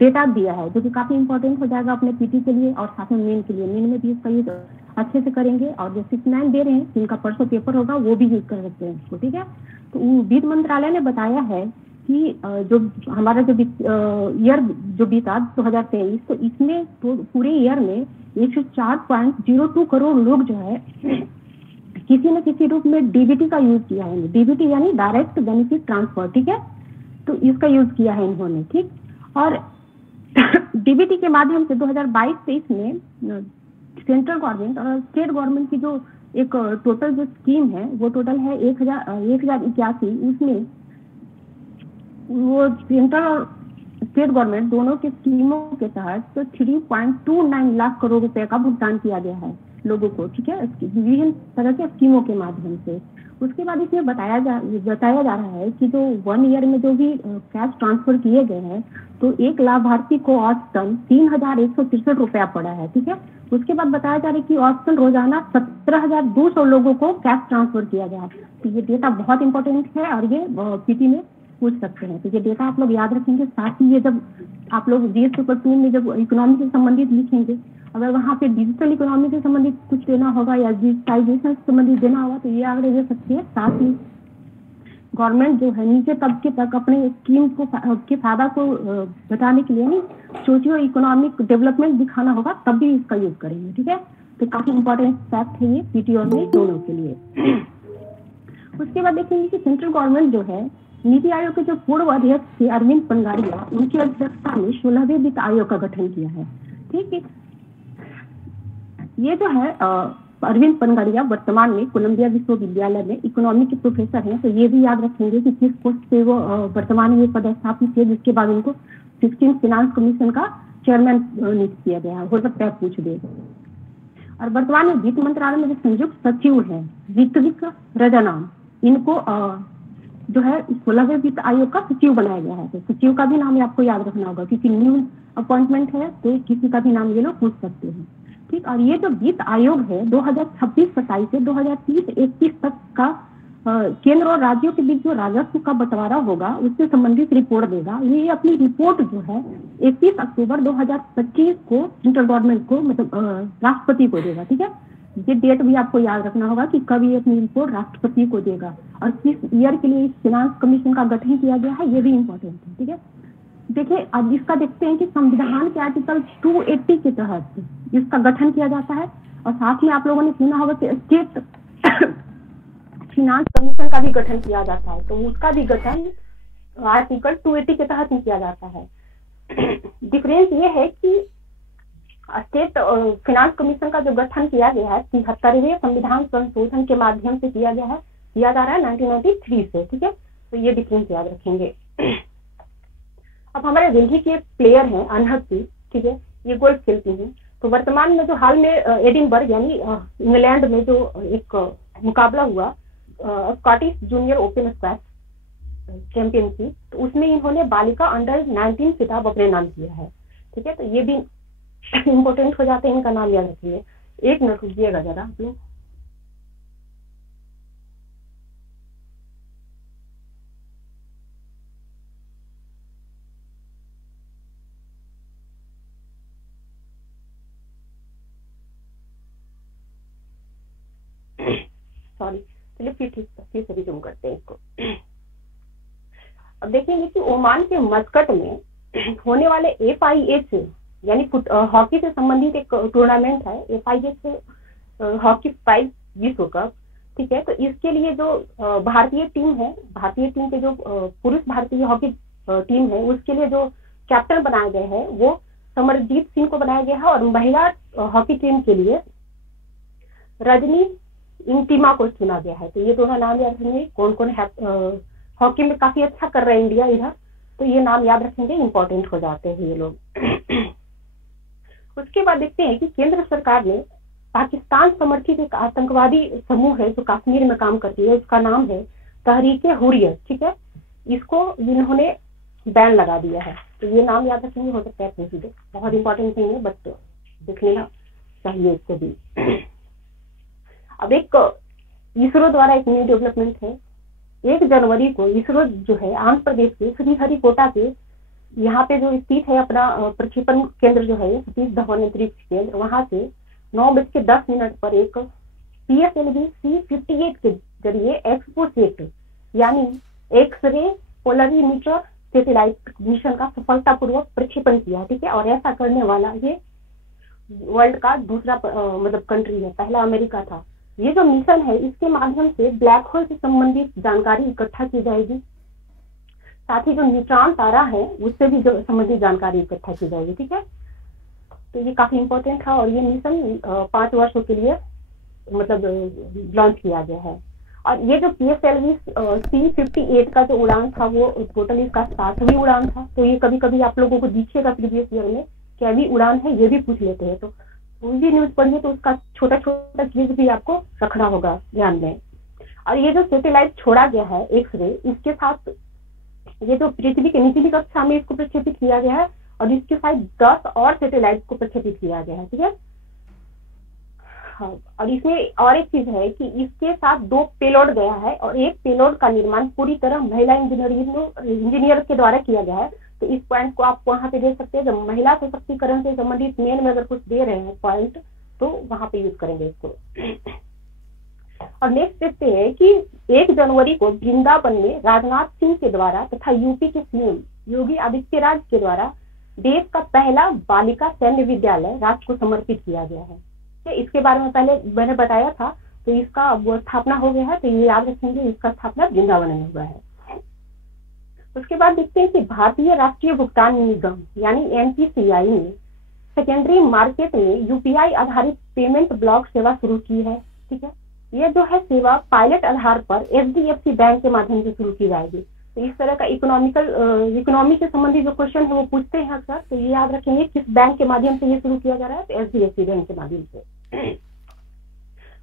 Data दिया है, जो कि काफी इंपॉर्टेंट हो जाएगा अपने पीटी के लिए और साथ में मेन के लिए। मेन में भी इसका यूज अच्छे से करेंगे, और जो 6-9 दे रहे हैं जिनका परसों पेपर होगा वो भी यूज कर सकते हैं इसको, ठीक है। तो वित्त मंत्रालय ने बताया है कि जो हमारा जो ईयर जो बीता 2023, तो इसमें तो पूरे ईयर में 104.02 करोड़ लोग जो है किसी न किसी रूप में डीबीटी का यूज किया है। डीबीटी यानी डायरेक्ट बेनिफिट ट्रांसफर, ठीक है, तो इसका यूज किया है इन्होंने, ठीक। और डीबीटी के माध्यम से 2022-23 में सेंट्रल गवर्नमेंट और स्टेट गवर्नमेंट की जो एक टोटल जो स्कीम है वो टोटल है 1081। उसमें वो सेंट्रल और स्टेट गवर्नमेंट दोनों के स्कीमों के तहत तो 3.29 लाख करोड़ रुपए का भुगतान किया गया है लोगों को, ठीक है, विभिन्न तरह के स्कीमों के माध्यम से। उसके बाद इसमें बताया जा रहा है कि जो 1 ईयर में जो भी कैश ट्रांसफर किए गए हैं, तो एक लाभार्थी को औसतन 3,163 रुपया पड़ा है, ठीक है। उसके बाद बताया जा रहा है कि औसतन रोजाना 17,200 लोगों को कैश ट्रांसफर किया गया है। तो ये डेटा बहुत इंपॉर्टेंट है और ये पीटी में पूछ सकते हैं, तो ये डेटा आप लोग याद रखेंगे। साथ ही ये जब आप लोग जीएस पेपर 2 में जब इकोनॉमी से संबंधित लिखेंगे, अगर वहाँ पे डिजिटल इकोनॉमी से संबंधित कुछ देना होगा या डिजिटाइजेशन से संबंधित देना होगा तो ये आगे दे सकते हैं। साथ ही गवर्नमेंट जो है नीचे तबके तक अपने स्कीम को के फायदा को बताने के लिए नहीं, सोशियो इकोनॉमिक डेवलपमेंट दिखाना होगा, तब भी इसका यूज करेंगे, ठीक है। तो काफी इंपॉर्टेंट फैक्ट है ये पीटी और में दोनों के लिए। उसके बाद देखेंगे कि सेंट्रल गवर्नमेंट जो है नीति आयोग के जो पूर्व अध्यक्ष थे अरविंद पंगारिया, उनकी अध्यक्षता में 16वें वित्त आयोग का गठन किया है, ठीक है। ये जो है अरविंद पंगारिया वर्तमान में कोलंबिया विश्वविद्यालय में इकोनॉमी के प्रोफेसर हैं, तो ये भी याद रखेंगे कि किस पोस्ट पे वो वर्तमान में पदस्थापित थे, जिसके बाद उनको 16th फाइनेंस कमीशन का चेयरमैन नियुक्त किया गया है, हो सकता है पूछ दे। और वर्तमान में वित्त मंत्रालय में जो संयुक्त सचिव है ऋत्विक रजनाम, इनको जो है 16वें वित्त आयोग का सचिव बनाया गया है। तो सचिव का भी नाम आपको याद रखना होगा, क्योंकि न्यू अपॉइंटमेंट है तो किसी का भी नाम ये लोग पूछ सकते हैं, ठीक। और ये जो वित्त आयोग है 2026-27 से 2030-31 तक का केंद्र और राज्यों के बीच जो राजस्व का बंटवारा होगा उससे संबंधित रिपोर्ट देगा। ये अपनी रिपोर्ट जो है 31 अक्टूबर 2025 को सेंट्रल गवर्नमेंट को मतलब राष्ट्रपति को देगा, ठीक है। ये डेट भी आपको याद रखना होगा कि कब ये अपनी रिपोर्ट राष्ट्रपति को देगा और किस ईयर के लिए इस फाइनेंस कमीशन का गठन किया गया है, ये भी इम्पोर्टेंट है, ठीक है। देखिए अब इसका देखते हैं कि संविधान के आर्टिकल 280 के तहत इसका गठन किया जाता है। और साथ में आप लोगों ने सुना होगा कि स्टेट फाइनेंस कमीशन का भी गठन किया जाता है, तो उसका भी गठन आर्टिकल 280 के तहत ही किया जाता है। डिफरेंस ये है कि स्टेट फाइनेंस कमीशन का जो गठन किया गया है 73वें संविधान संशोधन के माध्यम से किया जा रहा है 1993 से, ठीक है। तो ये डिफरेंस याद रखेंगे। अब हमारे दिल्ली के प्लेयर हैं अनहद, ठीक है, ये गोल्फ खेलती हैं। तो वर्तमान में जो हाल में एडिनबर्ग यानी इंग्लैंड में जो एक मुकाबला हुआ Scottish junior open squash championship, तो उसमें इन्होंने बालिका अंडर 19 खिताब अपने नाम किया है, ठीक है। तो ये भी इम्पोर्टेंट हो जाते हैं, इनका नाम याद रखिए। एक मिनट रुकिएगा जरा आप लोग। सॉरी, चलिए फिर से रिज्यूम करते हैं इसको। अब देखेंगे कि ओमान के मस्कट में होने वाले FIH यानी हॉकी से संबंधित एक टूर्नामेंट है, FIH हॉकी 5 विश्व कप, ठीक है। तो इसके लिए जो भारतीय टीम है, भारतीय टीम के जो पुरुष भारतीय हॉकी टीम है, उसके लिए जो कैप्टन बनाए गए हैं वो समरजीत सिंह को बनाया गया है। और महिला हॉकी टीम के लिए रजनी इंतिमा को चुना गया है। तो ये दोनों नाम याद रखेंगे, कौन कौन हॉकी में काफी अच्छा कर रहे हैं इंडिया इधर, तो ये नाम याद रखेंगे, इंपॉर्टेंट हो जाते हैं ये लोग। उसके बाद देखते हैं कि केंद्र सरकार ने पाकिस्तान समर्थित एक आतंकवादी समूह है जो कश्मीर में काम करती है, उसका नाम है तहरीके हुर्रियत, ठीक है। इसको इन्होंने बैन लगा दिया है, तो ये नाम याद रखेंगे, हो सकता है पूछ दे, बहुत इंपॉर्टेंट नहीं है बट देख लेना चाहिए इसको भी। अब एक इसरो द्वारा एक न्यू डेवलपमेंट है, 1 जनवरी को इसरो जो है आंध्र प्रदेश के श्रीहरिकोटा के यहाँ पे जो स्थित है अपना प्रक्षेपण केंद्र जो है सतीश धवन अंतरिक्ष केंद्र, वहां से 9:10 पर एक PSLV C-58 के जरिए एक्सपोसेट यानी एक्स-रे पोलरीमीटर सैटेलाइट मिशन का सफलतापूर्वक प्रक्षेपण किया। ठीक है, और ऐसा करने वाला ये वर्ल्ड का दूसरा मतलब कंट्री है, पहला अमेरिका था। ये जो मिशन है इसके माध्यम से ब्लैक होल से संबंधित जानकारी इकट्ठा की जाएगी, साथ ही जो न्यूट्रॉन तारा है उससे भी संबंधित जानकारी इकट्ठा की जाएगी। ठीक है, तो ये काफी इंपॉर्टेंट था और ये मिशन 5 वर्षों के लिए मतलब लॉन्च किया गया है। और ये जो PSLV C-58 का जो उड़ान था वो टोटल इसका 7वीं उड़ान था। तो ये कभी कभी आप लोगों को दिखेगा प्रीवियस ईयर में क्या भी उड़ान है, ये भी पूछ लेते हैं। तो कोई भी न्यूज पढ़िए तो उसका छोटा छोटा चीज भी आपको रखना होगा ध्यान में। और ये जो सैटेलाइट छोड़ा गया है एक्स-रे, इसके साथ ये जो पृथ्वी के निचली कक्षा में इसको प्रक्षेपित किया गया है और इसके साथ 10 और सैटेलाइट को प्रक्षेपित किया गया है। ठीक है, हाँ, और इसमें और एक चीज है कि इसके साथ 2 पेलोड गया है और एक पेलोड का निर्माण पूरी तरह महिला इंजीनियर के द्वारा किया गया है। तो इस पॉइंट को आप वहां पे देख सकते हैं, जब महिला सशक्तिकरण से संबंधित मेन में अगर कुछ दे रहे हैं पॉइंट तो वहां पे यूज करेंगे इसको। और नेक्स्ट देखते हैं कि 1 जनवरी को वृंदावन में राजनाथ सिंह के द्वारा तथा यूपी के CM योगी आदित्यनाथ के द्वारा देश का पहला बालिका सैन्य विद्यालय राष्ट्र को समर्पित किया गया है। इसके बारे में पहले मैंने बताया था, तो इसका स्थापना हो गया है, तो ये याद रखेंगे, इसका स्थापना वृंदावन में हुआ है। उसके बाद देखते हैं कि भारतीय राष्ट्रीय भुगतान निगम यानी NPCI ने सेकेंडरी मार्केट में UPI आधारित पेमेंट ब्लॉक सेवा शुरू की है। ठीक है, यह जो है सेवा पायलट आधार पर HDFC बैंक के माध्यम से शुरू की जाएगी। तो इस तरह का इकोनॉमी से संबंधित जो क्वेश्चन है वो पूछते हैं अक्सर, तो ये याद रखेंगे किस बैंक के माध्यम से ये शुरू किया जा रहा है, तो HDFC बैंक के माध्यम से।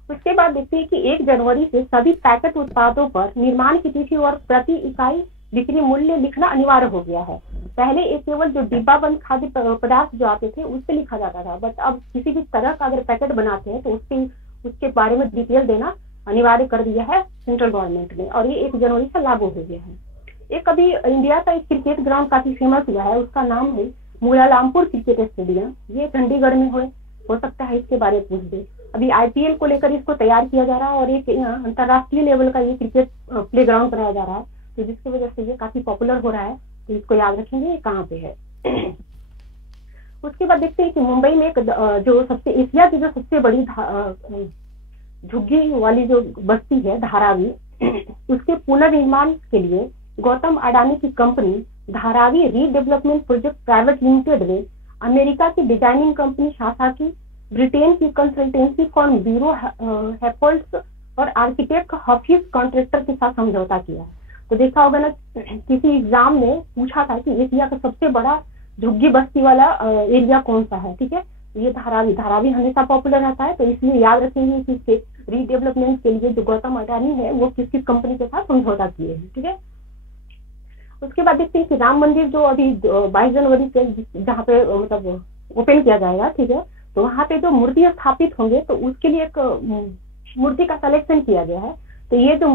उसके बाद देखते हैं कि 1 जनवरी से सभी पैकेट उत्पादों पर निर्माण की तिथि और प्रति इकाई बिक्री मूल्य लिखना अनिवार्य हो गया है। पहले एक केवल जो डिब्बा बंद खाद्य पदार्थ जो आते थे उस पे लिखा जाता था, बट अब किसी भी तरह का अगर पैकेट बनाते हैं तो उसके बारे में डिटेल देना अनिवार्य कर दिया है सेंट्रल गवर्नमेंट ने, और ये 1 जनवरी से लागू हो गया है। एक अभी इंडिया का एक क्रिकेट ग्राउंड काफी फेमस हुआ है, उसका नाम है मुलालामपुर क्रिकेट स्टेडियम। ये चंडीगढ़ में हो सकता है इसके बारे में पूछ दे। अभी IPL को लेकर इसको तैयार किया जा रहा है और एक अंतरराष्ट्रीय लेवल का ये क्रिकेट प्ले ग्राउंड बनाया जा रहा है, तो जिसकी वजह से ये काफी पॉपुलर हो रहा है, तो इसको याद रखेंगे ये कहाँ पे है। उसके बाद देखते हैं कि मुंबई में जो सबसे एशिया की जो सबसे बड़ी झुग्गी वाली जो बस्ती है धारावी, उसके पुनर्निर्माण के लिए गौतम अडानी की company Dharavi redevelopment project private limited ने अमेरिका की डिजाइनिंग कंपनी शासा की, ब्रिटेन की कंसल्टेंसी फर्म ब्यूरो हेपोल्ड्स और आर्किटेक्ट हफीज कॉन्ट्रैक्टर के साथ समझौता किया। तो देखा होगा ना, किसी एग्जाम में पूछा था कि एशिया का सबसे बड़ा झुग्गी बस्ती वाला एरिया कौन सा है। ठीक है, ये धारावी हमेशा पॉपुलर रहता है, तो इसलिए याद रखेंगे कि इसके रीडेवलपमेंट के लिए जो गौतम अडानी है वो किस किस कंपनी के साथ समझौता किए हैं। ठीक है, उसके बाद देखते हैं कि राम मंदिर जो अभी 22 जनवरी से जहाँ पे मतलब ओपन किया जाएगा, ठीक है, तो वहाँ पे जो मूर्ति स्थापित होंगे तो उसके लिए एक मूर्ति का सिलेक्शन किया गया है। तो ये जो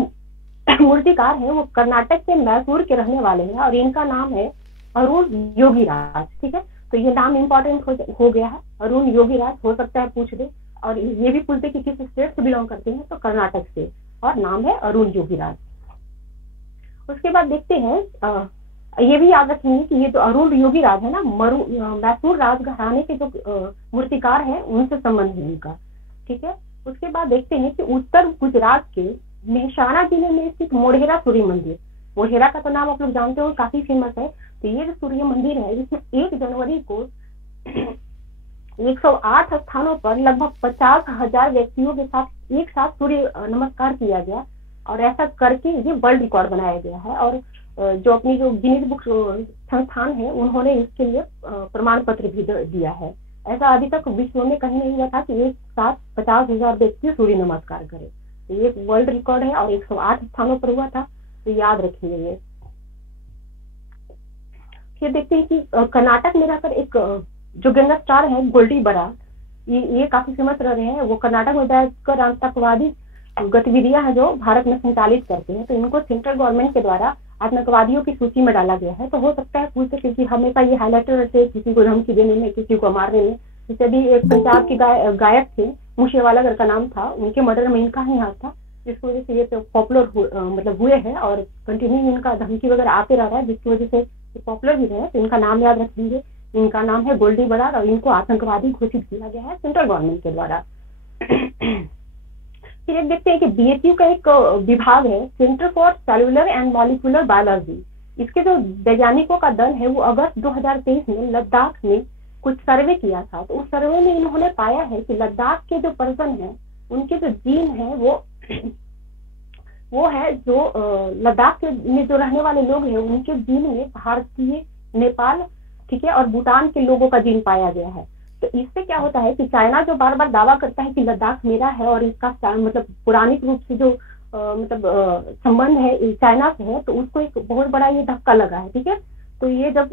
मूर्तिकार है वो कर्नाटक के मैसूर के रहने वाले हैं और इनका नाम है अरुण योगीराज। ठीक है, तो ये नाम इम्पोर्टेंट हो गया है, अरुण योगीराज, हो सकता है पूछ दे, और ये भी पूछते कि किस स्टेट से बिलोंग करते हैं, तो कर्नाटक से, और नाम है अरुण योगीराज। उसके बाद देखते हैं ये भी याद रखेंगे कि ये जो अरुण योगीराज है ना, मैसूर राजघराने के जो मूर्तिकार हैं उनसे संबंध है इनका। ठीक है, उसके बाद देखते हैं कि उत्तर गुजरात के मेहसाणा जिले में स्थित मोढेरा सूर्य मंदिर, मोढेरा का तो नाम आप लोग जानते हो, काफी फेमस है। तो ये जो सूर्य मंदिर है इसमें 1 जनवरी को 108 स्थानों पर लगभग 50,000 व्यक्तियों के साथ एक साथ सूर्य नमस्कार किया गया, और ऐसा करके ये वर्ल्ड रिकॉर्ड बनाया गया है। और जो अपनी जो गिनीज बुक संस्थान है उन्होंने इसके लिए प्रमाण पत्र भी दिया है। ऐसा अभी तक विश्व में कहीं नहीं हुआ था कि एक साथ 50,000 व्यक्ति सूर्य नमस्कार करें। तो ये वर्ल्ड रिकॉर्ड है और 108 स्थानों पर हुआ था, तो याद रखिए ये। फिर देखते हैं कि कर्नाटक में रहकर एक जो गैंग स्टार है गोल्डी बरार, ये काफी फेमस रह रहे हैं। वो कर्नाटक में बैठकर आतंकवादी गतिविधियां हैं जो भारत में संचालित करते हैं, तो इनको सेंट्रल गवर्नमेंट के द्वारा आतंकवादियों की सूची में डाला गया है। तो हो सकता है पूछते, क्योंकि हमेशा ये हाईलाइटर रहते हैं किसी को धमकी देने में, किसी को मारने में। जैसे अभी एक पंजाब के गायक थे, मूसेवाला का नाम था, उनके मर्डर में इनका ही हाथ था, जिसकी वजह से ये तो पॉपुलर मतलब हुए हैं और कंटिन्यू इनका धमकी वगैरह आते रह रहा है, जिसकी वजह से पॉपुलर भी रहे। तो इनका नाम याद रखेंगे, इनका नाम है गोल्डी बरार और इनको आतंकवादी घोषित किया गया है सेंट्रल गवर्नमेंट के द्वारा। फिर एक देखते हैं कि बीएचयू का एक विभाग है, centre for cellular and molecular biology. इसके जो वैज्ञानिकों का दल है वो अगस्त 2023 में लद्दाख में कुछ सर्वे किया था। तो उस सर्वे में इन्होंने पाया है कि लद्दाख के जो पर्सन है उनके जो जीन है वो है जो लद्दाख में जो रहने वाले लोग हैं उनके जीन में भारतीय, नेपाल, ठीक है, और भूटान के लोगों का जीन पाया गया है। तो इससे क्या होता है कि चाइना जो बार बार दावा करता है कि लद्दाख मेरा है और इसका मतलब पुरानिक रूप से जो संबंध है चाइना से है, तो उसको एक बहुत बड़ा ये धक्का लगा है। ठीक है, तो ये जब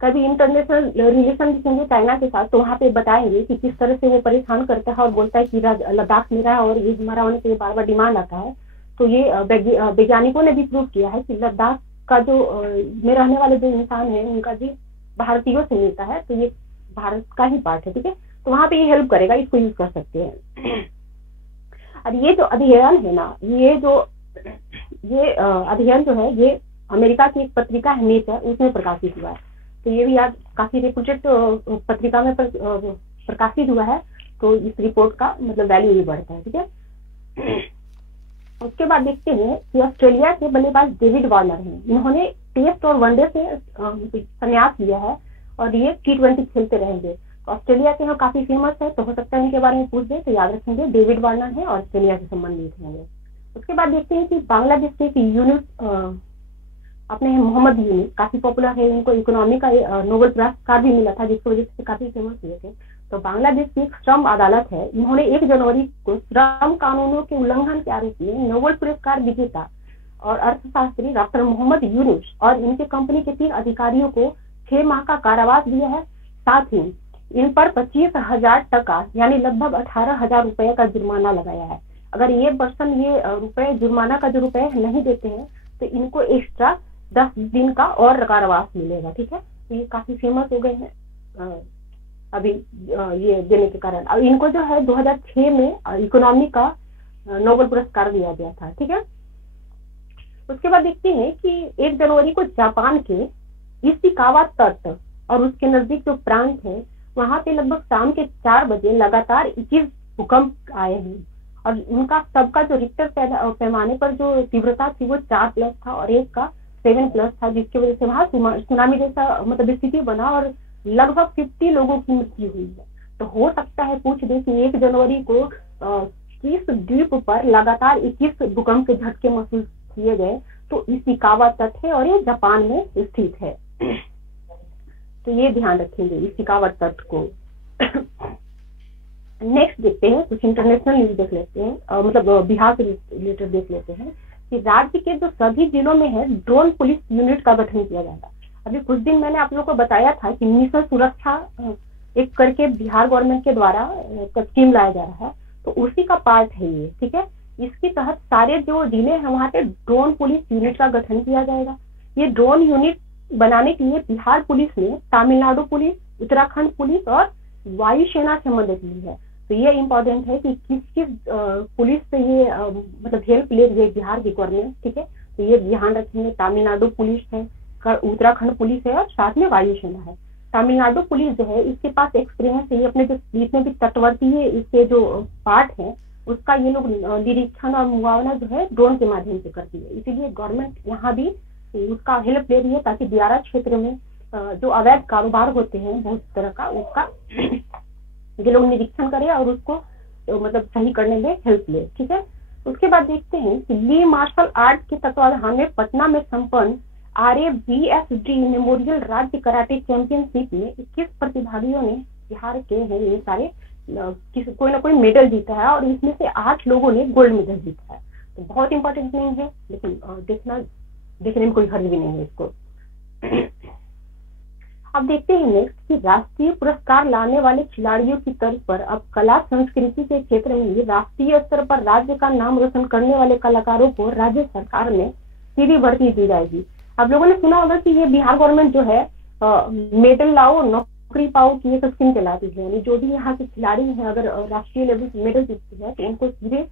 कभी इंटरनेशनल रिलेशन दिखेंगे चाइना के साथ, तो वहाँ पे बताएंगे कि किस तरह से वो परेशान करता है और बोलता है कि लद्दाख मेरा है और ये हमारा होने के लिए बार बार डिमांड आता है। तो ये वैज्ञानिकों ने भी प्रूव किया है कि लद्दाख का जो में रहने वाले जो इंसान है उनका जी भारतीयों से मिलता है, तो ये भारत का ही पार्ट है। ठीक है, तो वहाँ पे ये हेल्प करेगा, इसको यूज कर सकते हैं। और ये जो अध्ययन है ना, ये अध्ययन जो है ये अमेरिका की एक पत्रिका है नेचर, उसमें प्रकाशित हुआ है। तो ये भी आज काफी रेपुटेड पत्रिका में प्रकाशित हुआ है, तो इस रिपोर्ट का मतलब वैल्यू भी बढ़ता है। ठीक है, उसके बाद देखते हैं कि ऑस्ट्रेलिया के बल्लेबाज डेविड वार्नर हैं। इन्होंने टेस्ट और वनडे से संन्यास लिया है और ये T20 खेलते रहेंगे। तो ऑस्ट्रेलिया के यहाँ काफी फेमस है, तो हो सकता है इनके बारे में पूछ दे, तो याद रखेंगे डेविड वार्नर है और ऑस्ट्रेलिया से संबंधित होंगे। उसके बाद देखते हैं कि बांग्लादेश के एक यूनिट अपने मोहम्मद यूनुस काफी पॉपुलर है, इनको इकोनॉमी का नोबेल पुरस्कार भी मिला था, जिसकी वजह से काफी फेमस हुए थे। तो बांग्लादेश की एक श्रम अदालत है, इन्होंने 1 जनवरी को श्रम कानूनों के उल्लंघन के आरोप में नोबेल पुरस्कार विजेता और अर्थशास्त्री डॉक्टर मोहम्मद यूनुस और इनके कंपनी के 3 अधिकारियों को 6 माह का कारावास दिया है। साथ ही इन पर 25,000 टका यानी लगभग 18,000 रुपए का जुर्माना लगाया है। अगर ये पर्सन ये रुपए जुर्माना का जो रुपए नहीं देते हैं तो इनको एक्स्ट्रा 10 दिन का और कारावास मिलेगा। ठीक है, तो ये काफी फेमस हो गए हैं अभी ये देने के कारण। और इनको जो है 2006 में इकोनॉमी का नोबेल पुरस्कार दिया गया था। ठीक है, उसके बाद देखते हैं कि 1 जनवरी को जापान के इशिकावा तट और उसके नजदीक जो प्रांत है वहां पे लगभग शाम के 4 बजे लगातार 21 भूकंप आए हैं और उनका सबका जो रिक्टर पैमाने पर जो तीव्रता थी वो 4+ था और एक का 7+ था, जिसकी वजह से वहां सुनामी जैसा मतलब स्थिति बना और लगभग 50 लोगों की मृत्यु हुई है। तो हो सकता है पूछ दे कि 1 जनवरी को किस द्वीप पर लगातार 21 भूकंप के झटके महसूस किए गए, तो इशिकावा तट है और ये जापान में स्थित है। तो ये ध्यान रखेंगे इशिकावा तट को। नेक्स्ट देखते हैं कुछ इंटरनेशनल न्यूज देख लेते हैं, मतलब बिहार से रिलेटेड देख लेते हैं कि राज्य के जो सभी जिलों में है ड्रोन पुलिस यूनिट का गठन किया जाएगा। अभी कुछ दिन मैंने आप लोगों को बताया था कि मिशन सुरक्षा एक करके बिहार गवर्नमेंट के द्वारा स्कीम लाया जा रहा है, तो उसी का पार्ट है ये। ठीक है, इसके तहत सारे जो जिले हैं वहाँ पे ड्रोन पुलिस यूनिट का गठन किया जाएगा। ये ड्रोन यूनिट बनाने के लिए बिहार पुलिस ने तमिलनाडु पुलिस, उत्तराखंड पुलिस और वायुसेना से मदद ली है। तो ये इम्पोर्टेंट है कि किस किस पुलिस से ये मतलब हेल्प ले रही है बिहार की गवर्नमेंट। ठीक है, तो ये ध्यान रखेंगे, तमिलनाडु पुलिस है, उत्तराखंड पुलिस है और साथ में वायुसेना है। तमिलनाडु पुलिस जो है इसके पास एक्सपीरियंस है, ये अपने जो जितने भी तटवर्ती है इसके जो पार्ट है उसका ये लोग निरीक्षण और मुआवना जो है ड्रोन के माध्यम से करती है, इसीलिए गवर्नमेंट यहाँ भी उसका हेल्प ले रही है ताकि दियारा क्षेत्र में जो अवैध कारोबार होते हैं बहुत तरह का, उसका ये लोग निरीक्षण करें और उसको मतलब सही करने में हेल्प ले। ठीक है, उसके बाद देखते हैं कि ली मार्शल आर्ट के तत्वाधान में पटना में संपन्न RABFD मेमोरियल राज्य कराटे चैंपियनशिप में 21 प्रतिभागियों ने बिहार के हैं ये सारे कोई ना कोई मेडल जीता है और इसमें से 8 लोगों ने गोल्ड मेडल जीता है। तो बहुत इंपॉर्टेंट नहीं है, लेकिन देखने में कोई हर्ज भी नहीं है इसको। अब देखते हैं नेक्स्ट कि राष्ट्रीय पुरस्कार लाने वाले खिलाड़ियों की तर्ज पर अब कला संस्कृति के क्षेत्र में भी राष्ट्रीय स्तर पर राज्य का नाम रोशन करने वाले कलाकारों को राज्य सरकार में सीधी भर्ती दी जाएगी। अब लोगों ने सुना होगा कि ये बिहार गवर्नमेंट जो है मेडल लाओ नौकरी पाओ की एक स्कीम चलाती है, यानी जो भी यहाँ के खिलाड़ी हैं अगर राष्ट्रीय लेवल पे मेडल जीतते हैं तो उनको सीधे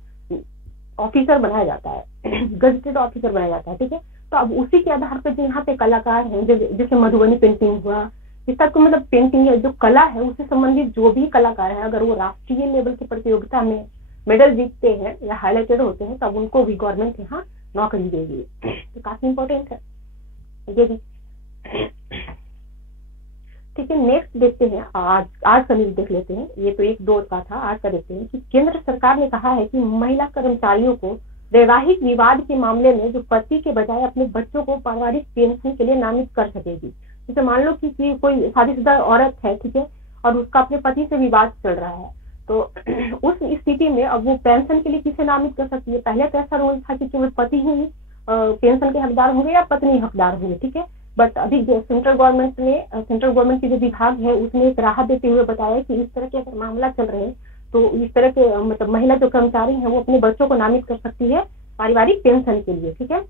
ऑफिसर बनाया जाता है, गजेटेड ऑफिसर बनाया जाता है। ठीक है, तो अब उसी के आधार पर जो यहाँ पे कलाकार हैं, जैसे मधुबनी पेंटिंग हुआ, इस तरह को मतलब पेंटिंग है जो कला है उससे संबंधित जो भी कलाकार है अगर वो राष्ट्रीय लेवल की प्रतियोगिता में मेडल जीतते हैं या हाईलाइटेड होते हैं तब उनको भी गवर्नमेंट यहाँ नौकरी देगी। तो काफी इंपॉर्टेंट है ये भी। ठीक है, नेक्स्ट देखते हैं आज का न्यूज देख लेते हैं। ये तो एक दो का था, आज का देखते हैं कि केंद्र सरकार ने कहा है कि महिला कर्मचारियों को वैवाहिक विवाद के मामले में जो पति के बजाय अपने बच्चों को पारिवारिक पेंशन के लिए नामित कर सकेगी। जैसे मान लो कि कोई शादीशुदा औरत है, ठीक है, और उसका अपने पति से विवाद चल रहा है, तो उस स्थिति में अब वो पेंशन के लिए किसे नामित कर सकती है। पहले तो ऐसा रूल था कि केवल पति ही पेंशन के हकदार होंगे या पत्नी हकदार होंगे। ठीक है, बट अभी सेंट्रल गवर्नमेंट की जो विभाग है उसने एक राहत देते हुए बताया कि इस तरह के अगर मामला चल रहे हैं तो इस तरह के मतलब महिला जो कर्मचारी है वो अपने बच्चों को नामित कर सकती है पारिवारिक पेंशन के लिए। ठीक है,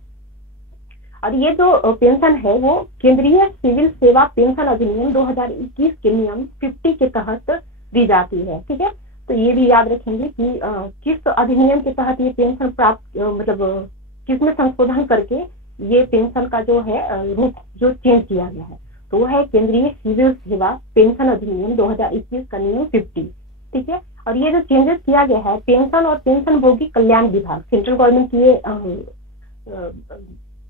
और ये जो पेंशन है वो केंद्रीय सिविल सेवा पेंशन अधिनियम 2021 के नियम 50 के तहत दी जाती है। ठीक है, तो ये भी याद रखेंगे कि किस अधिनियम के तहत ये पेंशन प्राप्त मतलब किसमें संशोधन करके ये पेंशन का जो है रूप जो चेंज किया गया है, तो वो है केंद्रीय सिविल सेवा पेंशन अधिनियम 2021 का नियम 50। ठीक है, और ये जो चेंजेस किया गया है पेंशन और पेंशन भोगी कल्याण विभाग, सेंट्रल गवर्नमेंट की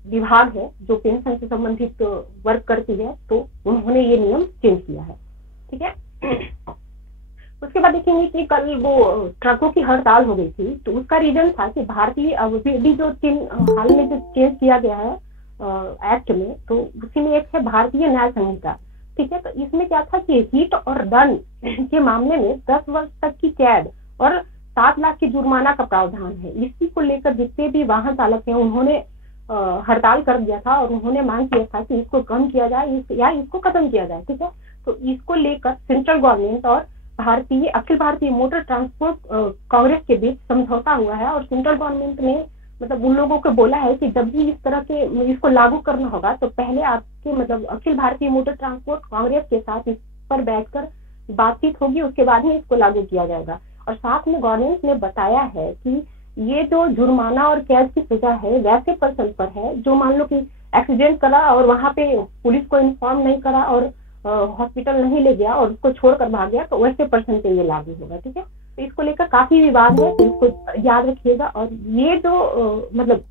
विभाग है जो पेंशन से संबंधित वर्क करती है, तो उन्होंने ये नियम चेंज किया है। ठीक है, उसके बाद देखेंगे कि कल वो ट्रकों की हड़ताल हो गई थी, तो उसका रीजन था कि भारतीय अभी जो हाल में जो चेंज किया गया है एक्ट में, तो उसी में एक है भारतीय न्याय संहिता। ठीक है, तो इसमें क्या था कि हिट और दंड के मामले में 10 वर्ष तक की कैद और 7 लाख की जुर्माना का प्रावधान है। इसी को लेकर जितने भी वाहन चालक हैं उन्होंने हड़ताल कर दिया था और उन्होंने मांग किया था कि इसको कम किया जाए या इसको खत्म किया जाए। ठीक है, तो इसको लेकर सेंट्रल गवर्नमेंट और अखिल भारतीय मोटर ट्रांसपोर्ट कांग्रेस के बीच समझौता हुआ है, और सेंट्रल गवर्नमेंट ने मतलब उन लोगों को बोला है कि जब भी इस तरह के इसको लागू करना होगा तो पहले आपके मतलब अखिल भारतीय मोटर ट्रांसपोर्ट कांग्रेस के साथ इस पर बैठकर बातचीत होगी, उसके बाद ही इसको लागू किया जाएगा। और साथ में गवर्नमेंट ने बताया है कि ये जो जुर्माना और कैद की सजा है वैसे पर्सन पर है जो मान लो कि एक्सीडेंट करा और वहां पे पुलिस को इन्फॉर्म नहीं करा और हॉस्पिटल नहीं ले गया और उसको छोड़कर भाग गया, तो वैसे पर्सन पे ये लागू होगा। ठीक है, तो इसको लेकर काफी विवाद है, तो इसको याद रखिएगा। और ये जो मतलब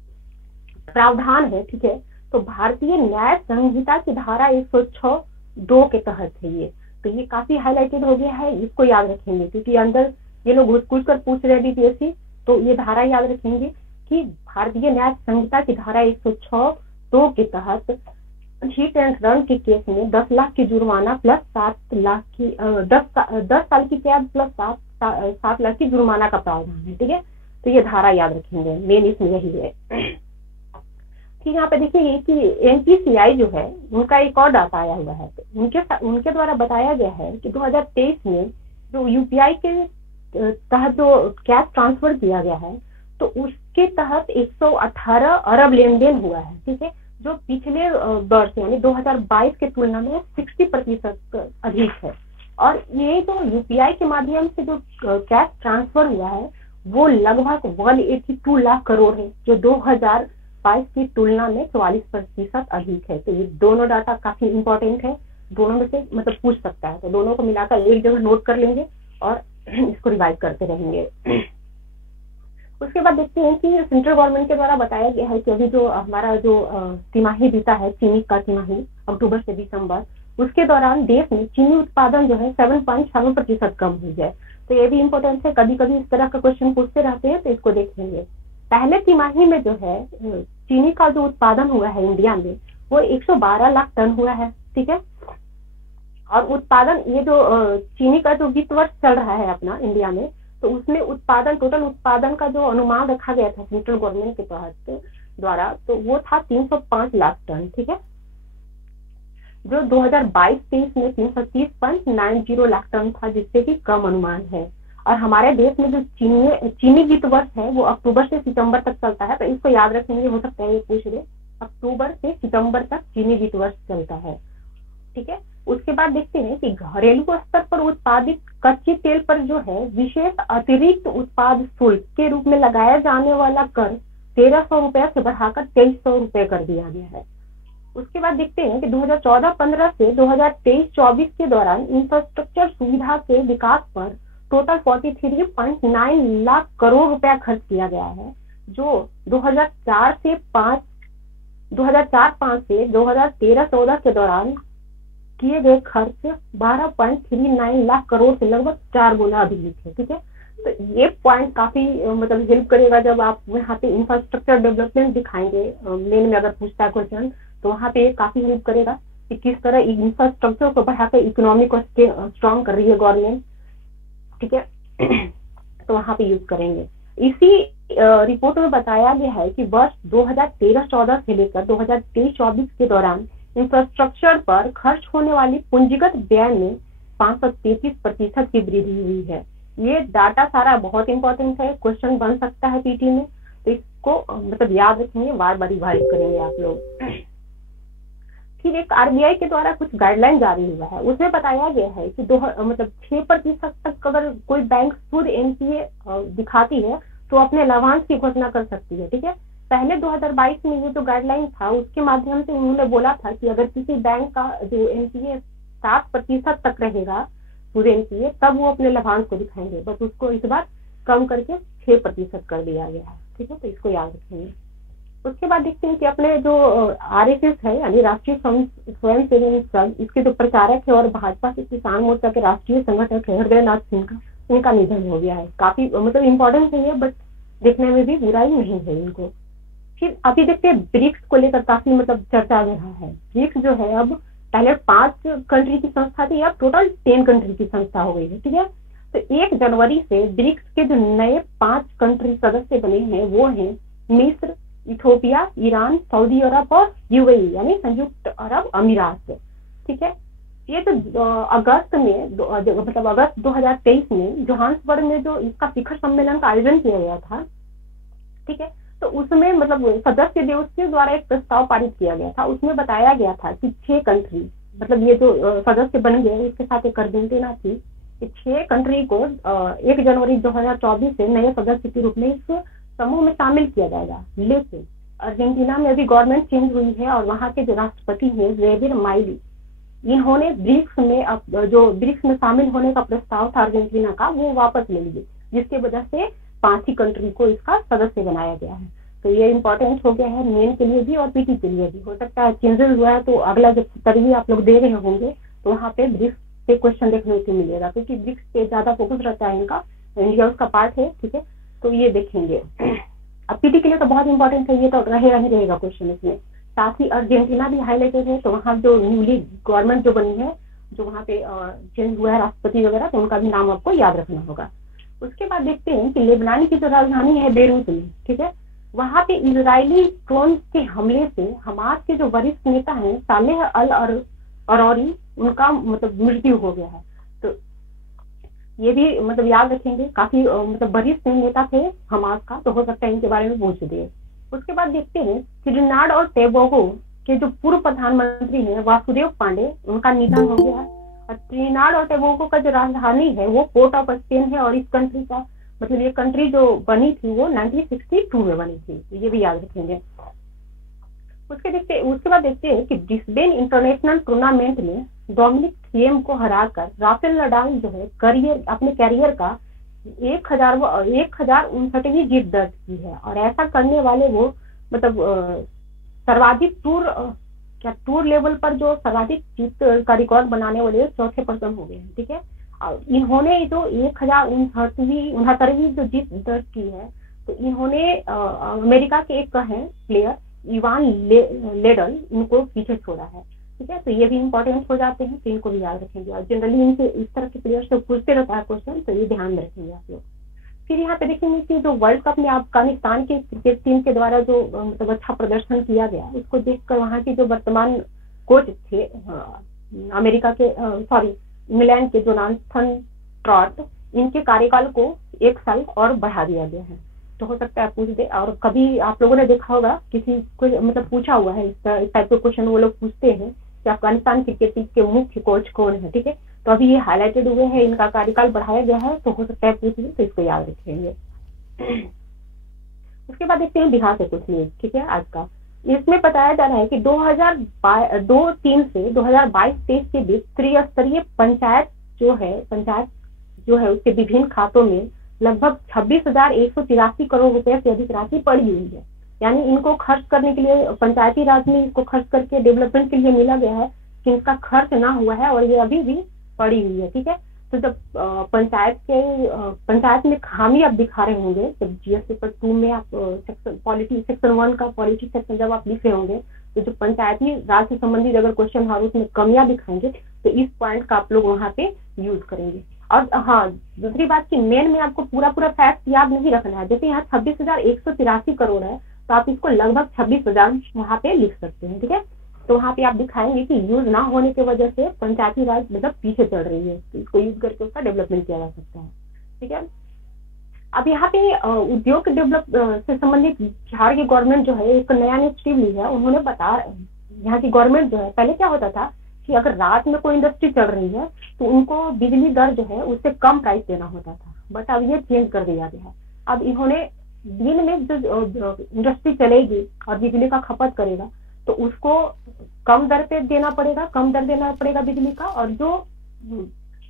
प्रावधान है, ठीक है, तो भारतीय न्याय संहिता की धारा 106(2) के तहत है ये, तो ये काफी हाईलाइटेड हो गया है, इसको याद रखेंगे क्योंकि अंदर ये लोग घुस कर पूछ रहे हैं बीपीएससी, तो ये धारा याद रखेंगे कि भारतीय न्याय संहिता की धारा 106(2) के तहत हिट एंड रन के केस में 10 लाख की जुर्माना प्लस 7 लाख की 10 साल की कैद प्लस 7 लाख की जुर्माना का प्रावधान है। ठीक है, तो ये धारा याद रखेंगे, मेन इसमें यही है। ठीक, यहाँ पे देखिए कि एनपीसीआई जो है उनका एक और डाटा आया हुआ है, तो उनके द्वारा बताया गया है कि 2023 में जो यूपीआई के तहत जो कैश ट्रांसफर किया गया है तो उसके तहत 118 अरब लेन देन हुआ है। ठीक है, जो पिछले वर्ष यानी 2022 के तुलना में 60% अधिक है। और ये जो यूपीआई के माध्यम से जो कैश ट्रांसफर हुआ है वो लगभग 182 लाख करोड़ है, जो 2022 की तुलना में 44% अधिक है। तो ये दोनों डाटा काफी इंपॉर्टेंट है, दोनों में से मतलब पूछ सकता है, तो दोनों को मिलाकर एक जगह नोट कर लेंगे और इसको रिवाइज करते रहेंगे। उसके बाद देखते हैं कि सेंट्रल गवर्नमेंट के द्वारा बताया गया है कि अभी जो हमारा जो तिमाही बीता है, चीनी का तिमाही अक्टूबर से दिसंबर, उसके दौरान देश में चीनी उत्पादन जो है 7.7% कम हुई है। तो ये भी इम्पोर्टेंट है, कभी कभी इस तरह का क्वेश्चन पूछते रहते हैं, तो इसको देखेंगे। पहले तिमाही में जो है चीनी का जो उत्पादन हुआ है इंडिया में वो 112 लाख टन हुआ है। ठीक है, और उत्पादन ये जो चीनी का जो वित्त वर्ष चल रहा है अपना इंडिया में, तो उसमें उत्पादन टोटल उत्पादन का जो अनुमान रखा गया था सेंट्रल गवर्नमेंट के तहत द्वारा, तो वो था 305 लाख टन। ठीक है, जो 2022-23 में 330.90 लाख टन था, जिससे कि कम अनुमान है। और हमारे देश में जो चीनी वित्त वर्ष है वो अक्टूबर से सितंबर तक चलता है, तो इसको याद रखेंगे, हो सकता है ये पूछ ले, अक्टूबर से सितंबर तक चीनी वित्त वर्ष चलता है, ठीक है। उसके बाद देखते हैं कि घरेलू स्तर पर उत्पादित कच्चे तेल पर जो है विशेष अतिरिक्त उत्पाद शुल्क के रूप में लगाया जाने वाला कर 1300 रुपए से बढ़ाकर 2300 रुपए कर दिया गया है। उसके बाद देखते हैं कि 2014-15 से 2023-24 के दौरान इंफ्रास्ट्रक्चर सुविधा के विकास पर टोटल 43.9 लाख करोड़ रुपया खर्च किया गया है, जो 2004-5 से 2013-14 के दौरान किए गए खर्च 12.39 लाख करोड़ से लगभग 4 गुना अधिक है, ठीक है। तो ये पॉइंट काफी मतलब हेल्प करेगा जब आप यहाँ पे इंफ्रास्ट्रक्चर डेवलपमेंट दिखाएंगे मेन में, अगर पूछता है क्वेश्चन तो वहाँ पे काफी हेल्प करेगा कि किस तरह इंफ्रास्ट्रक्चर को बढ़ाकर इकोनॉमी को स्ट्रॉन्ग कर रही है गवर्नमेंट, ठीक है। तो वहाँ पे यूज करेंगे। इसी रिपोर्ट में बताया गया है कि वर्ष 2013-14 से लेकर 2023-24 के दौरान इंफ्रास्ट्रक्चर पर खर्च होने वाली पूंजीगत व्यय में 533% की वृद्धि हुई है। ये डाटा सारा बहुत इंपॉर्टेंट है, क्वेश्चन बन सकता है पीटी में, तो इसको मतलब याद रखेंगे, बार बार रिवाइज करेंगे आप लोग। फिर एक आरबीआई के द्वारा कुछ गाइडलाइन जारी हुआ है, उसमें बताया गया है कि 6% तक अगर कोई बैंक शुद्ध एनपीए दिखाती है तो अपने लाभांश की घोषणा कर सकती है, ठीक है। पहले 2022 में ये जो गाइडलाइन था उसके माध्यम से उन्होंने बोला था कि अगर किसी बैंक का जो एनपीए 7% तक रहेगा शुद्ध एनपीए, तब वो अपने लाभांश को दिखाएंगे, बस उसको इस बार कम करके 6% कर दिया गया है, ठीक है। तो इसको याद रखेंगे। उसके बाद देखते हैं कि अपने जो आरएसएस है यानी राष्ट्रीय स्वयं सेवक संघ, इसके जो प्रचारक है और भाजपा के किसान मोर्चा के राष्ट्रीय संगठक है हृदय नाथ सिन्हा, इनका निधन हो गया है। काफी मतलब इम्पोर्टेंट है ये, बट देखने में भी बुराई नहीं है इनको। फिर अभी देखते हैं ब्रिक्स को लेकर काफी मतलब चर्चा में रहा है। ब्रिक्स जो है अब पहले 5 कंट्री की संस्था थी, अब टोटल 10 कंट्री की संस्था हो गई है, ठीक है। तो 1 जनवरी से ब्रिक्स के जो नए 5 कंट्री सदस्य बने हैं वो हैं मिस्र, इथोपिया, ईरान, सऊदी अरब और यूएई यानी संयुक्त अरब अमीरात, ठीक है। ये तो अगस्त 2023 में जोहान्सबर्ग में जो इसका शिखर सम्मेलन का आयोजन किया गया था, ठीक है। तो उसमें मतलब सदस्य देश के द्वारा एक प्रस्ताव पारित किया गया था, उसमें बताया गया था कि 6 कंट्री मतलब ये जो सदस्य बन गए इसके साथ एक अर्जेंटीना थी, 6 कंट्री को 1 जनवरी 2024 से नए सदस्य के रूप में इस समूह में शामिल किया जाएगा। लेकिन अर्जेंटीना में अभी गवर्नमेंट चेंज हुई है और वहां के जो राष्ट्रपति हैं जेवियर माइली, इन्होंने ब्रिक्स में शामिल होने का प्रस्ताव था अर्जेंटीना का, वो वापस ले लिए, जिसकी वजह से 5 ही कंट्री को इसका सदस्य बनाया गया है। तो ये इम्पोर्टेंट हो गया है मेन के लिए भी और पीटी के लिए भी। हो सकता है चेंजेस हुआ है तो अगला जब तरीके आप लोग दे रहे होंगे तो वहाँ पे ब्रिक्स पे क्वेश्चन देखने को मिलेगा, क्योंकि ब्रिक्स पे ज्यादा फोकस रहता है इनका, इंडिया उसका पार्ट है, ठीक है। तो ये देखेंगे। अब पीटी के लिए तो बहुत इंपॉर्टेंट है, ये तो रहेगा क्वेश्चन इसमें। साथ ही अर्जेंटीना भी हाईलाइटेड है, तो वहाँ जो न्यूली गवर्नमेंट जो बनी है, जो वहाँ पे चेंज हुआ है राष्ट्रपति वगैरह, तो उनका भी नाम आपको याद रखना होगा। उसके बाद देखते हैं कि लेबनान की जो राजधानी है बेरूत में, ठीक है, वहाँ पे इजरायली ड्रोन के हमले से हमास के जो वरिष्ठ नेता हैं सालेह अल अरौरी, उनका मतलब मृत्यु हो गया है। तो ये भी मतलब याद रखेंगे, काफी मतलब वरिष्ठ नेता थे हमास का, तो हो सकता है इनके बारे में पूछ दिए। उसके बाद देखते हैं त्रिनिदाद और टोबैगो के जो पूर्व प्रधानमंत्री हैं वासुदेव पांडे, उनका निधन हो गया है। और त्रिनिदाद और टोबैगो का जो राजधानी है वो पोर्ट ऑफ स्पेन है, और इस कंट्री का मतलब ये कंट्री जो बनी थी वो 1962 में बनी थी, ये भी याद रखेंगे। उसके बाद देखते हैं कि ब्रिस्बेन इंटरनेशनल टूर्नामेंट में डोमिनिक थिएम को हराकर राफेल नडाल जो है अपने कैरियर का 1059वीं जीत दर्ज की है, और ऐसा करने वाले वो मतलब सर्वाधिक टूर लेवल पर जो सर्वाधिक जीत का रिकॉर्ड बनाने वाले 4थे पर्सन हो गए हैं, ठीक है। इन्होंने जो 1069वीं जो जीत दर्ज की है, तो इन्होंने अमेरिका के एक है प्लेयर इवान लेडल, इनको पीछे छोड़ा है, ठीक है। तो ये भी इंपॉर्टेंट हो जाते हैं, तो इनको भी याद रखेंगे। और जनरली इनसे इस तरह के प्लेयर से पूछते रहता है क्वेश्चन, तो ये ध्यान में रखेंगे आप लोग। फिर यहाँ पे देखेंगे कि जो वर्ल्ड कप में अफगानिस्तान के क्रिकेट टीम के द्वारा जो मतलब अच्छा प्रदर्शन किया गया, उसको देखकर वहाँ की जो वर्तमान कोच थे अमेरिका के सॉरी इंग्लैंड के जोनाथन ट्रॉट, इनके कार्यकाल को 1 साल और बढ़ा दिया गया है। तो हो सकता है पूछ दे, और कभी आप लोगों ने देखा होगा किसी को मतलब पूछा हुआ है इस टाइप के क्वेश्चन, वो लोग पूछते हैं कि अफगानिस्तान क्रिकेट टीम के मुख्य कोच कौन है, ठीक है। तो अभी ये हाईलाइटेड हुए हैं, इनका कार्यकाल बढ़ाया गया है, तो हो सकता है पूछ लें, तो इसको याद रखेंगे। उसके बाद देखते हैं बिहार से कुछ न्यूज, ठीक है। आज का इसमें बताया जा रहा है कि 2002-3 से 2022-23 के बीच त्रिस्तरीय पंचायत जो है उसके विभिन्न खातों में लगभग 26,183 करोड़ रुपए से अधिक राशि पड़ी हुई है। यानी इनको खर्च करने के लिए, पंचायती राज में इसको खर्च करके डेवलपमेंट के लिए मिला गया है, कि इसका खर्च ना हुआ है और ये अभी भी पड़ी हुई है, ठीक है। तो जब पंचायत में खामी आप दिखा रहे होंगे, जब जीएस पेपर 2 में आप सेक्शन 1 का पॉलिटी सेक्शन जब आप लिख रहे होंगे, तो जो पंचायती राज से संबंधित अगर क्वेश्चन और उसमें कमियां दिखाएंगे, तो इस पॉइंट का आप लोग वहां पे यूज करेंगे। और हाँ, दूसरी बात की मेन में आपको पूरा फैक्ट याद नहीं रखना है। जैसे यहाँ 26,183 करोड़ है, तो आप इसको लगभग 26,000 वहां पे लिख सकते हैं, ठीक है। तो वहां पे आप दिखाएंगे कि यूज ना होने की वजह से पंचायती राज मतलब पीछे चल रही है, तो इसको यूज करके उसका डेवलपमेंट किया जा सकता है, ठीक है। अब यहाँ पे उद्योग डेवलप से संबंधित बिहार की गवर्नमेंट जो है एक नया इनिशिएटिव ली है। उन्होंने बताया, यहाँ की गवर्नमेंट जो है, पहले क्या होता था कि अगर रात में कोई इंडस्ट्री चल रही है तो उनको बिजली दर जो है उससे कम प्राइस देना होता था, बट अब ये चेंज कर दिया गया है। अब इन्होंने दिन में जो इंडस्ट्री चलेगी और बिजली का खपत करेगा, तो उसको कम दर देना पड़ेगा बिजली का, और जो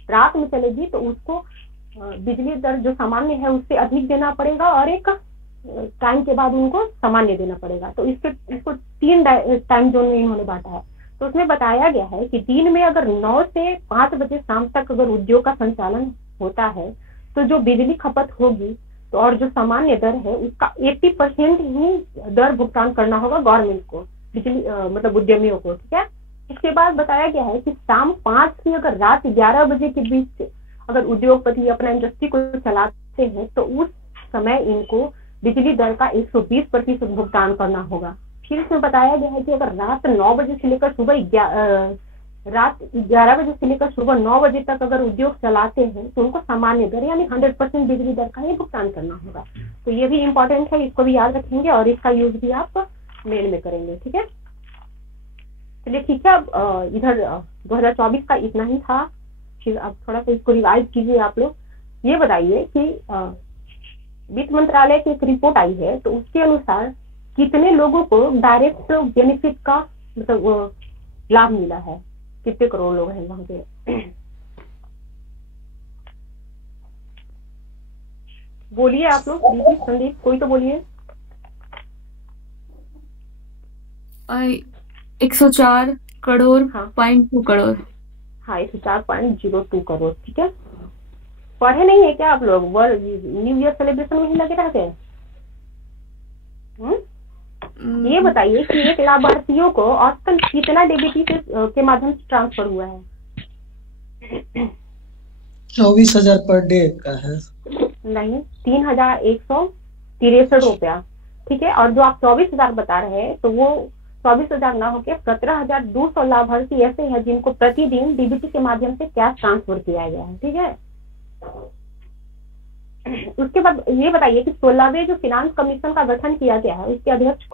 रात में चलेगी तो उसको बिजली दर जो सामान्य है उससे अधिक देना पड़ेगा, और एक टाइम के बाद उनको सामान्य देना पड़ेगा। तो इसको 3 टाइम जोन में इन्होंने बांटा है। तो उसमें बताया गया है कि दिन में अगर 9 से 5 बजे शाम तक अगर उद्योग का संचालन होता है, तो जो बिजली खपत होगी तो और जो सामान्य दर है उसका 80% ही दर भुगतान करना होगा गवर्नमेंट को, बिजली मतलब उद्यमियों को, ठीक है। इसके बाद बताया गया है कि शाम 5 से अगर रात 11 बजे के बीच अगर उद्योगपति अपना इंडस्ट्री को चलाते हैं, तो उस समय इनको बिजली दर का 120% भुगतान करना होगा। फिर इसमें बताया गया है कि अगर रात 11 बजे से लेकर सुबह 9 बजे तक अगर उद्योग चलाते हैं, तो उनको सामान्य दर यानी 100% बिजली दर का ही भुगतान करना होगा। तो ये भी इम्पोर्टेंट है, इसको भी याद रखेंगे और इसका यूज भी आप मेल में करेंगे, ठीक है। चलिए ठीक है, अब इधर 2024 का इतना ही था। फिर अब थोड़ा सा इसको रिवाइज कीजिए आप लोग। ये बताइए कि वित्त मंत्रालय की एक रिपोर्ट आई है, तो उसके अनुसार कितने लोगों को डायरेक्ट बेनिफिट का मतलब लाभ मिला है, कितने करोड़ लोग हैं वहां पे। बोलिए आप लोग, संदीप कोई तो बोलिए। 104 करोड़, हाँ, 0.2 करोड़। हाँ, 104.02 करोड़, ठीक है। पढ़े नहीं है क्या आप लोग? न्यू ईयर सेलिब्रेशन में ही लगे रहते हैं। ये बताइए कि एक लाभार्थियों को औसतन कितना डीबीटी के माध्यम से ट्रांसफर हुआ है? 24,000 पर डे का है। नहीं, 3,163 रुपया, ठीक है। और जो आप 24,000 बता रहे हैं, तो वो 24,000 ना होके 17,200 लाभार्थी ऐसे हैं जिनको प्रतिदिन डीबीटी के माध्यम से कैश ट्रांसफर किया गया है, ठीक है। उसके बाद ये बताइए कि 16वें जो फिनांस कमीशन का गठन किया गया है, उसके अध्यक्ष